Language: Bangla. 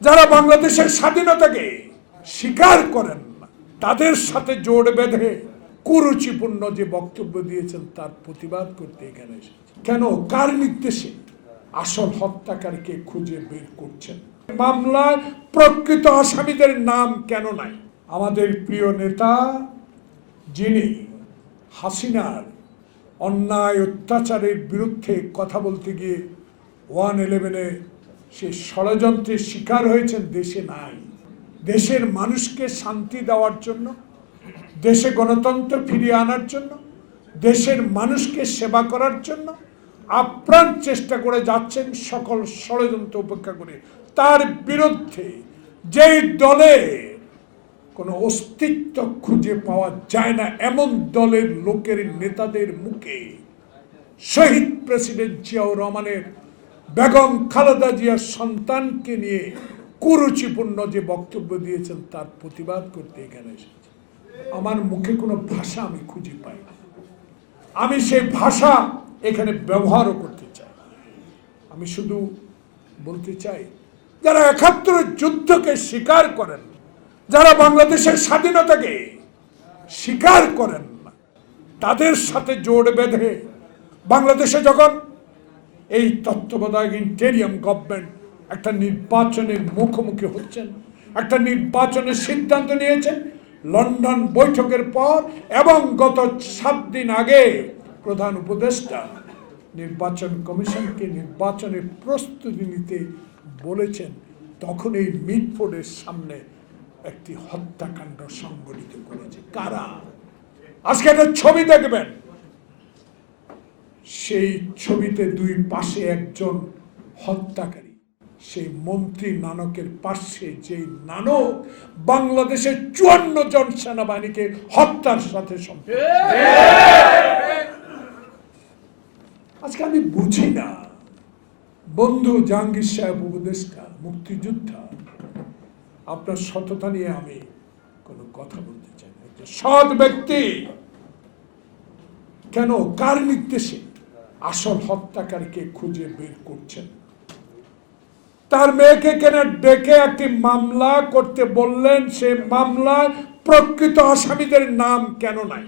যারা বাংলাদেশের স্বাধীনতাকে স্বীকার করেন না, তাদের সাথে জোড় বেঁধে কুরুচিপূর্ণ যে বক্তব্য দিয়েছেন তার প্রতিবাদ করতে এখানে এসেছে। কেন, কার নির্দেশে আসল হত্যাকারীকে খুঁজে বের করছেন? মামলায় প্রকৃত আসামিদের নাম কেন নাই? আমাদের প্রিয় নেতা, যিনি হাসিনার অন্যায় অত্যাচারের বিরুদ্ধে কথা বলতে গিয়ে 111-এ সে ষড়যন্ত্রের শিকার হয়েছেন, দেশে নাই। দেশের মানুষকে শান্তি দেওয়ার জন্য, দেশে গণতন্ত্র ফিরিয়ে আনার জন্য, দেশের মানুষকে সেবা করার জন্য আপ্রাণ চেষ্টা করে যাচ্ছেন, সকল ষড়যন্ত্র উপেক্ষা করে। তার বিরুদ্ধে যেই দলে কোনো অস্তিত্ব খুঁজে পাওয়া যায় না, এমন দলের লোকের নেতাদের মুখে শহীদ প্রেসিডেন্ট জিয়াউর রহমানের বেগম খালেদা জিয়ার সন্তানকে নিয়ে কুরুচিপূর্ণ যে বক্তব্য দিয়েছেন তার প্রতিবাদ করতে এখানে এসেছে। আমার মুখে কোনো ভাষা আমি খুঁজে পাই না, আমি সেই ভাষা এখানে ব্যবহারও করতে চাই। আমি শুধু বলতে চাই, যারা ৭১ যুদ্ধকে স্বীকার করেন, যারা বাংলাদেশের স্বাধীনতাকে স্বীকার করেন না, তাদের সাথে জোড় বেঁধে বাংলাদেশে যখন এই তত্ত্বাবধায়ক ইন্টেরিয়াম গভর্নমেন্ট একটা নির্বাচনের মুখোমুখি হচ্ছেন, একটা নির্বাচনের সিদ্ধান্ত নিয়েছেন লন্ডন বৈঠকের পর, এবং গত ৭ দিন আগে প্রধান উপদেষ্টা নির্বাচন কমিশনকে নির্বাচনের প্রস্তুতি নিতে বলেছেন, তখন এই মিটফোর্ডের সামনে একটি হত্যাকাণ্ড সংঘটিত করেছে। কারা? আজকে একটা ছবি দেখবেন, সেই ছবিতে দুই পাশে একজন হত্যাকারী, সেই মন্ত্রী নানকের পাশে যে নানক বাংলাদেশের ৫৪ জন সেনাবাহিনীকে হত্যার সাথে সম্পৃক্ত। আজকে আমি বুঝি না, বন্ধু জাহাঙ্গীর সাহেব উপদেষ্টা, মুক্তিযোদ্ধা, আপনার সততা নিয়ে আমি কোনো কথা বলতে চাই না। সৎ ব্যক্তি, কেন, কার নির্দেশে আসল হত্যাকারীকে খুঁজে বের করছেন? তার মেয়েকে কেন ডেকে একটি মামলা করতে বললেন? সে মামলায় প্রকৃত আসামিদের নাম কেন নাই?